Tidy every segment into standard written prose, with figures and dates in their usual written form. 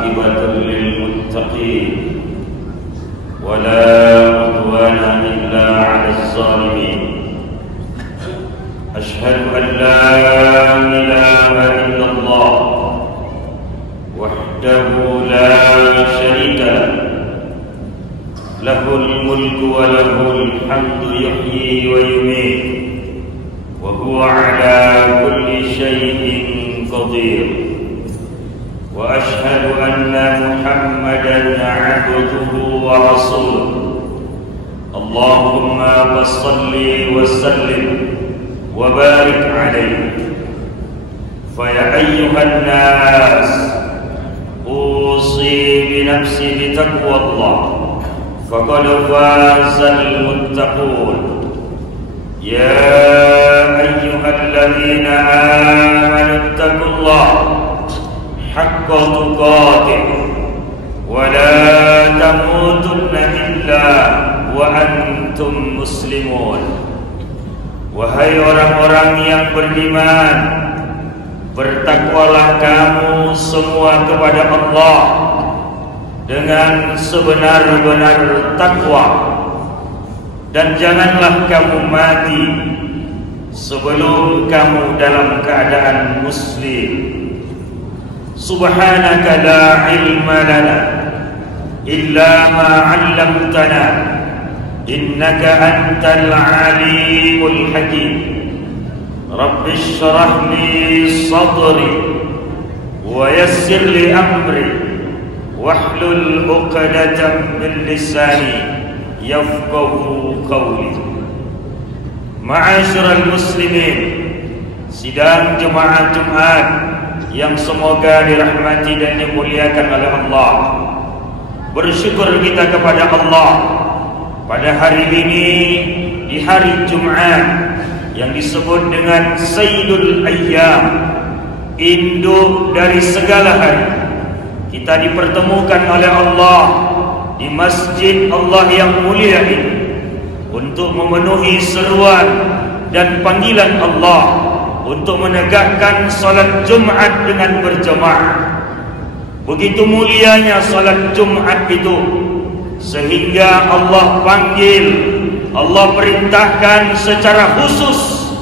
والعاقبة للمتقين ولا عدوان إلا على الظالمين. أشهد أن لا إله إلا الله وحده لا شريك له، له الملك وله الحمد يحيي ويميت وهو على كل شيء قدير. وأشهد أن محمدا عبده ورسوله. اللهم صل وسلم وبارك عليه. فيا أيها الناس أوصي بنفسي بتقوى الله فقد فاز المتقون. يا أيها الذين آمنوا اتقوا الله حق تقاته ولا تموتن إلا وأنتم مسلمون. Wahai orang-orang yang beriman, bertakwalah kamu semua kepada Allah dengan sebenar-benar takwa, dan janganlah kamu mati sebelum kamu dalam keadaan muslim. Subhanaka la ilma lana illa ma 'allamtana innaka antal alimul hakim. Rabbi shrah li sadri wa yassir li amri wahlul 'uqdatam min lisani yafqahu qawli. Ma'asyiral muslimin, sidang jemaah Jumat yang semoga dirahmati dan dimuliakan oleh Allah. Bersyukur kita kepada Allah pada hari ini, di hari Jumat yang disebut dengan Sayyidul Ayyam, induk dari segala hari. Kita dipertemukan oleh Allah di masjid Allah yang mulia ini untuk memenuhi seruan dan panggilan Allah untuk menegakkan salat Jumat dengan berjamaah. Begitu mulianya salat Jumat itu, sehingga Allah panggil, Allah perintahkan secara khusus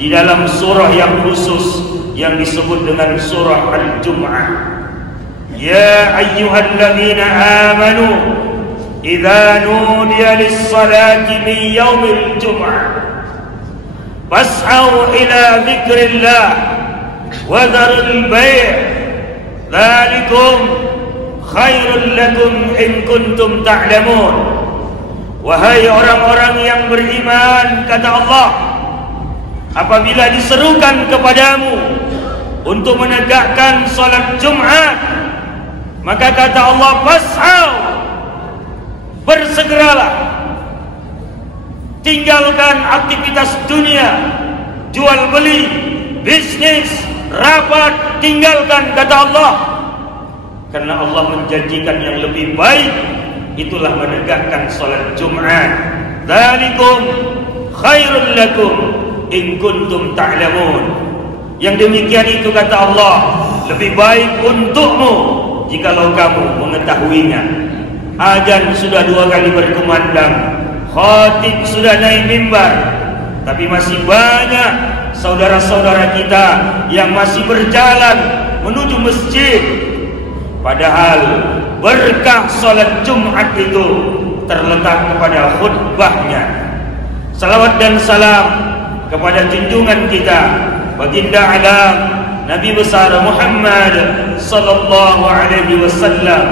di dalam surah yang khusus yang disebut dengan surah Al-Jum'ah. Ya ayyuhalladzina amanu idza nudiya lis-salati min yaumil jum'ah fas'au ila dzikrillah wa dzarul bai', dzalikum khairul lakum in kuntum ta'lamun. Wahai orang-orang yang beriman, kata Allah, apabila diserukan kepadamu untuk menegakkan salat Jumat, maka kata Allah, fas'au, bersegeralah, tinggalkan aktivitas dunia, jual beli, bisnis, rapat, tinggalkan, kata Allah, karena Allah menjanjikan yang lebih baik, itulah menegakkan salat Jumat. Dzalikum khairul lakum in kuntum ta'lamun. Yang demikian itu, kata Allah, lebih baik untukmu jikalau kamu mengetahuinya. Azan sudah 2 kali berkumandang, khatib sudah naik mimbar, tapi masih banyak saudara-saudara kita yang masih berjalan menuju masjid. Padahal berkah salat Jumat itu terletak kepada khutbahnya. Salawat dan salam kepada junjungan kita, baginda alam Nabi besar Muhammad sallallahu alaihi wasallam.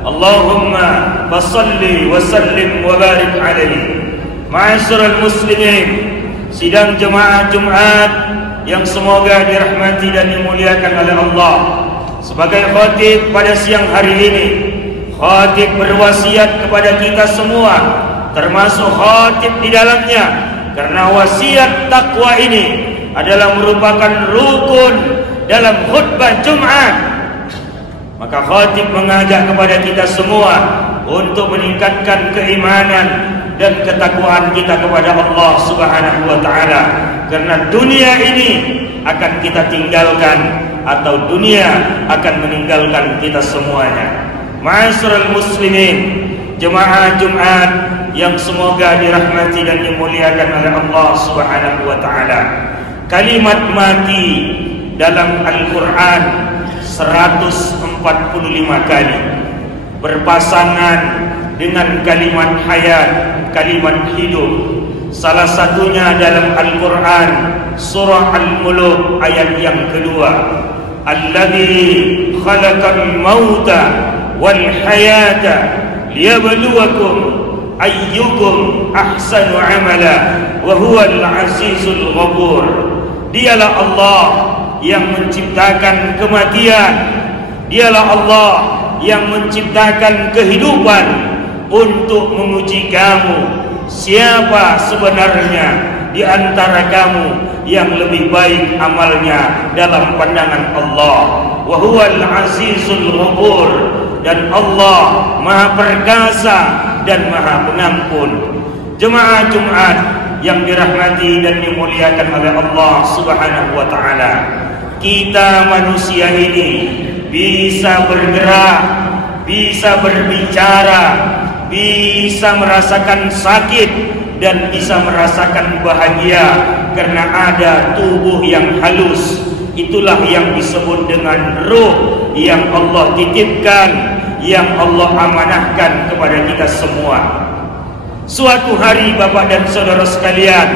Allahumma basalli wa sallim wa barik alaihi. Ma'asyiral muslimin, sidang jemaah Jumat yang semoga dirahmati dan dimuliakan oleh Allah. Sebagai khatib pada siang hari ini, khatib berwasiat kepada kita semua, termasuk khatib di dalamnya, karena wasiat takwa ini adalah merupakan rukun dalam khutbah Jumat. Maka khatib mengajak kepada kita semua untuk meningkatkan keimanan dan ketakwaan kita kepada Allah Subhanahu wa taala, karena dunia ini akan kita tinggalkan atau dunia akan meninggalkan kita semuanya. Ma'asyiral muslimin, jemaah Jumat yang semoga dirahmati dan dimuliakan oleh Allah Subhanahu wa taala. Kalimat mati dalam Al-Qur'an 145 kali berpasangan dengan kalimat hayat, kalimat hidup. Salah satunya dalam Al-Quran surah Al-Mulk ayat yang kedua, Alladzi khalaqal mauta wal hayata liyabluwakum ayyukum ahsanu amala wa huwal azizul ghafur. Dialah Allah yang menciptakan kematian, dialah Allah yang menciptakan kehidupan untuk menguji kamu. Siapa sebenarnya di antara kamu yang lebih baik amalnya dalam pandangan Allah? Wa huwal azizul ghafur, dan Allah Maha Perkasa dan Maha Pengampun. Jemaah Jumat yang dirahmati dan dimuliakan oleh Allah Subhanahu wa taala. Kita manusia ini bisa bergerak, bisa berbicara, bisa merasakan sakit dan bisa merasakan bahagia karena ada tubuh yang halus. Itulah yang disebut dengan ruh yang Allah titipkan, yang Allah amanahkan kepada kita semua. Suatu hari Bapak dan Saudara sekalian,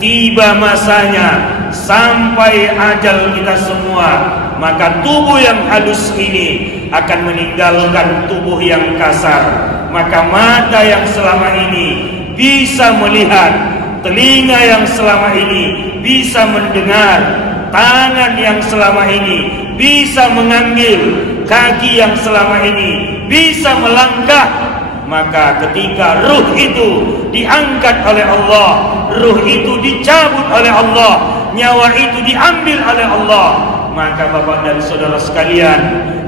tiba masanya sampai ajal kita semua, maka tubuh yang halus ini akan meninggalkan tubuh yang kasar. Maka mata yang selama ini bisa melihat, telinga yang selama ini bisa mendengar, tangan yang selama ini bisa mengambil, kaki yang selama ini bisa melangkah. Maka ketika ruh itu diangkat oleh Allah, ruh itu dicabut oleh Allah, nyawa itu diambil oleh Allah, maka Bapak dan Saudara sekalian,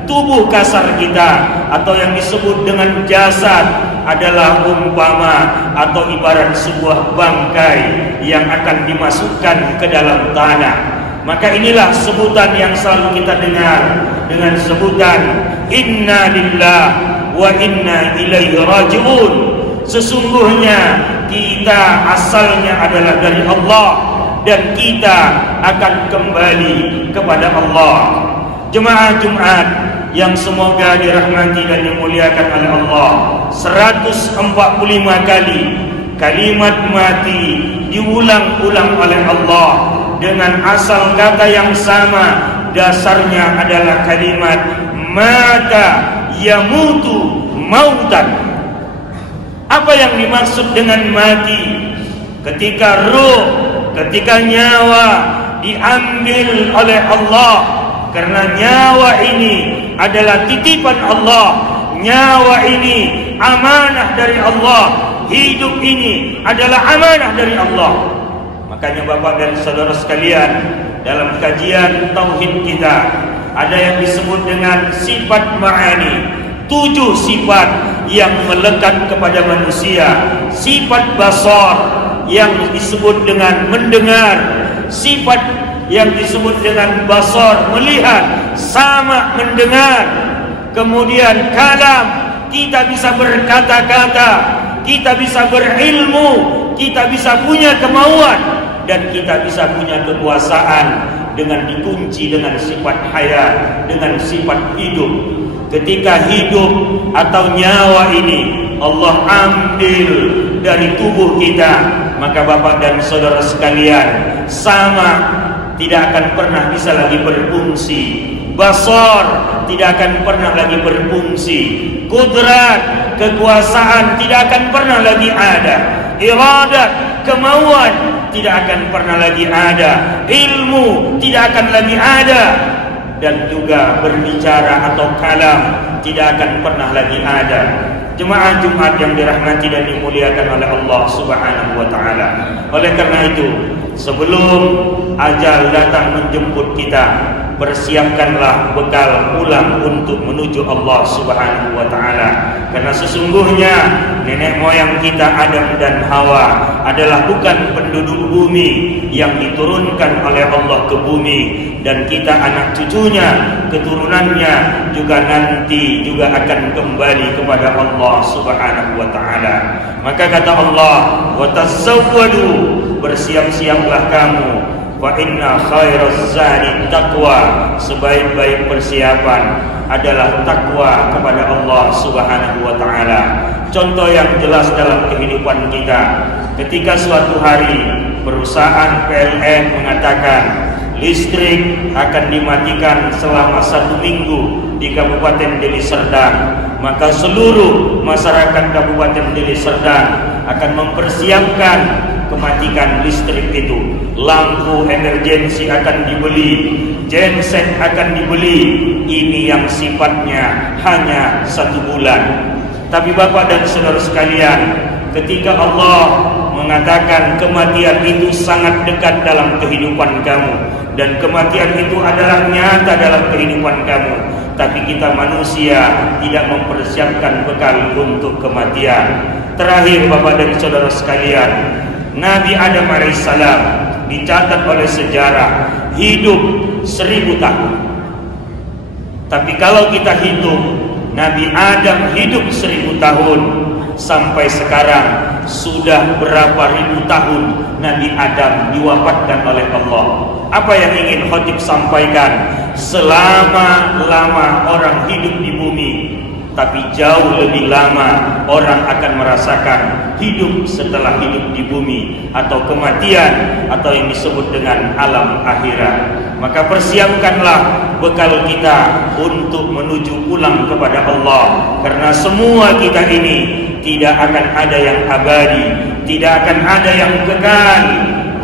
tubuh kasar kita atau yang disebut dengan jasad adalah umpama atau ibarat sebuah bangkai yang akan dimasukkan ke dalam tanah. Maka inilah sebutan yang selalu kita dengar dengan sebutan Inna lillahi wa inna ilaihi raji'un. Sesungguhnya kita asalnya adalah dari Allah dan kita akan kembali kepada Allah. Jemaah Jumat yang semoga dirahmati dan dimuliakan oleh Allah, 145 kali kalimat mati diulang-ulang oleh Allah dengan asal kata yang sama. Dasarnya adalah kalimat mata yamutu mautan. Apa yang dimaksud dengan mati? Ketika ruh, ketika nyawa diambil oleh Allah, karena nyawa ini adalah titipan Allah, nyawa ini amanah dari Allah, hidup ini adalah amanah dari Allah. Makanya Bapak dan Saudara sekalian, dalam kajian tauhid kita ada yang disebut dengan sifat ma'ani, 7 sifat yang melekat kepada manusia. Sifat basar yang disebut dengan mendengar, sifat yang disebut dengan basar melihat, sama mendengar. Kemudian kalam, kita bisa berkata-kata, kita bisa berilmu, kita bisa punya kemauan, dan kita bisa punya kekuasaan dengan dikunci dengan sifat hayat, dengan sifat hidup. Ketika hidup atau nyawa ini Allah ambil dari tubuh kita, maka Bapak dan Saudara sekalian, sama tidak akan pernah bisa lagi berfungsi. Basar tidak akan pernah lagi berfungsi. Kudrat, kekuasaan tidak akan pernah lagi ada. Iradat, kemauan tidak akan pernah lagi ada. Ilmu tidak akan lagi ada. Dan juga berbicara atau kalam tidak akan pernah lagi ada. Jemaah Jumat yang dirahmati dan dimuliakan oleh Allah Subhanahu wa taala. Oleh karena itu, sebelum ajal datang menjemput kita, persiapkanlah bekal pulang untuk menuju Allah Subhanahu wa taala. Karena sesungguhnya nenek moyang kita Adam dan Hawa adalah bukan penduduk bumi yang diturunkan oleh Allah ke bumi, dan kita anak cucunya, keturunannya juga nanti juga akan kembali kepada Allah Subhanahu wa taala. Maka kata Allah, "Wa tazawwadu," bersiap-siaplah kamu, "fa inna khairaz zadi taqwa," sebaik-baik persiapan adalah takwa kepada Allah Subhanahu wa taala. Contoh yang jelas dalam kehidupan kita, ketika suatu hari perusahaan PLN mengatakan listrik akan dimatikan selama 1 minggu di Kabupaten Deli Serdang, maka seluruh masyarakat Kabupaten Deli Serdang akan mempersiapkan kematikan listrik itu. Lampu emergensi akan dibeli, genset akan dibeli. Ini yang sifatnya hanya 1 bulan. Tapi Bapak dan saudara sekalian, ketika Allah mengatakan kematian itu sangat dekat dalam kehidupan kamu, dan kematian itu adalah nyata dalam kehidupan kamu, tapi kita manusia tidak mempersiapkan bekal untuk kematian. Terakhir Bapak dan saudara sekalian, Nabi Adam alaihissalam dicatat oleh sejarah hidup 1000 tahun. Tapi kalau kita hitung, Nabi Adam hidup 1000 tahun, sampai sekarang sudah berapa ribu tahun Nabi Adam diwafatkan oleh Allah. Apa yang ingin khotib sampaikan? Selama-lama orang hidup di bumi, tapi jauh lebih lama orang akan merasakan hidup setelah hidup di bumi, atau kematian, atau yang disebut dengan alam akhirat. Maka persiapkanlah bekal kita untuk menuju pulang kepada Allah, karena semua kita ini tidak akan ada yang abadi, tidak akan ada yang kekal.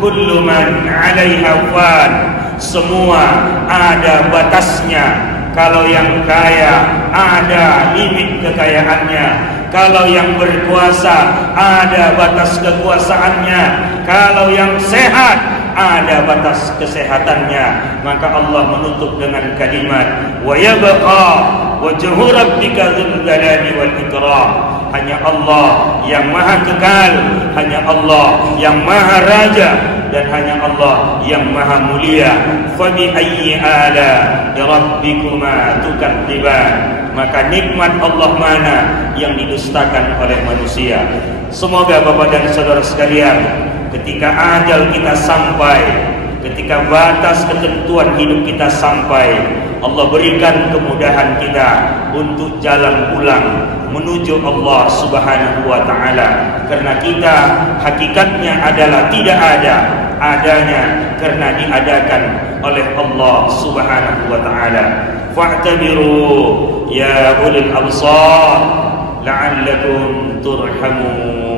Kullu man 'alaiha fan, semua ada batasnya. Kalau yang kaya ada limit kekayaannya, kalau yang berkuasa ada batas kekuasaannya, kalau yang sehat ada batas kesehatannya. Maka Allah menutup dengan kalimat, wa yabqa wajhu rabbika dzul jalali wal ikram. Hanya Allah yang maha kekal, hanya Allah yang maha raja, dan hanya Allah yang maha mulia. Fa bi ayyi ala rabbikuma tukadziban. Maka nikmat Allah mana yang didustakan oleh manusia? Semoga Bapak dan saudara sekalian, ketika ajal kita sampai, ketika batas ketentuan hidup kita sampai, Allah berikan kemudahan kita untuk jalan pulang menuju Allah Subhanahu wa taala. Karena kita hakikatnya adalah tidak ada, adanya karena diadakan oleh Allah Subhanahu wa taala. Fa'tabiru ya ulil absar la'allakum turhamun.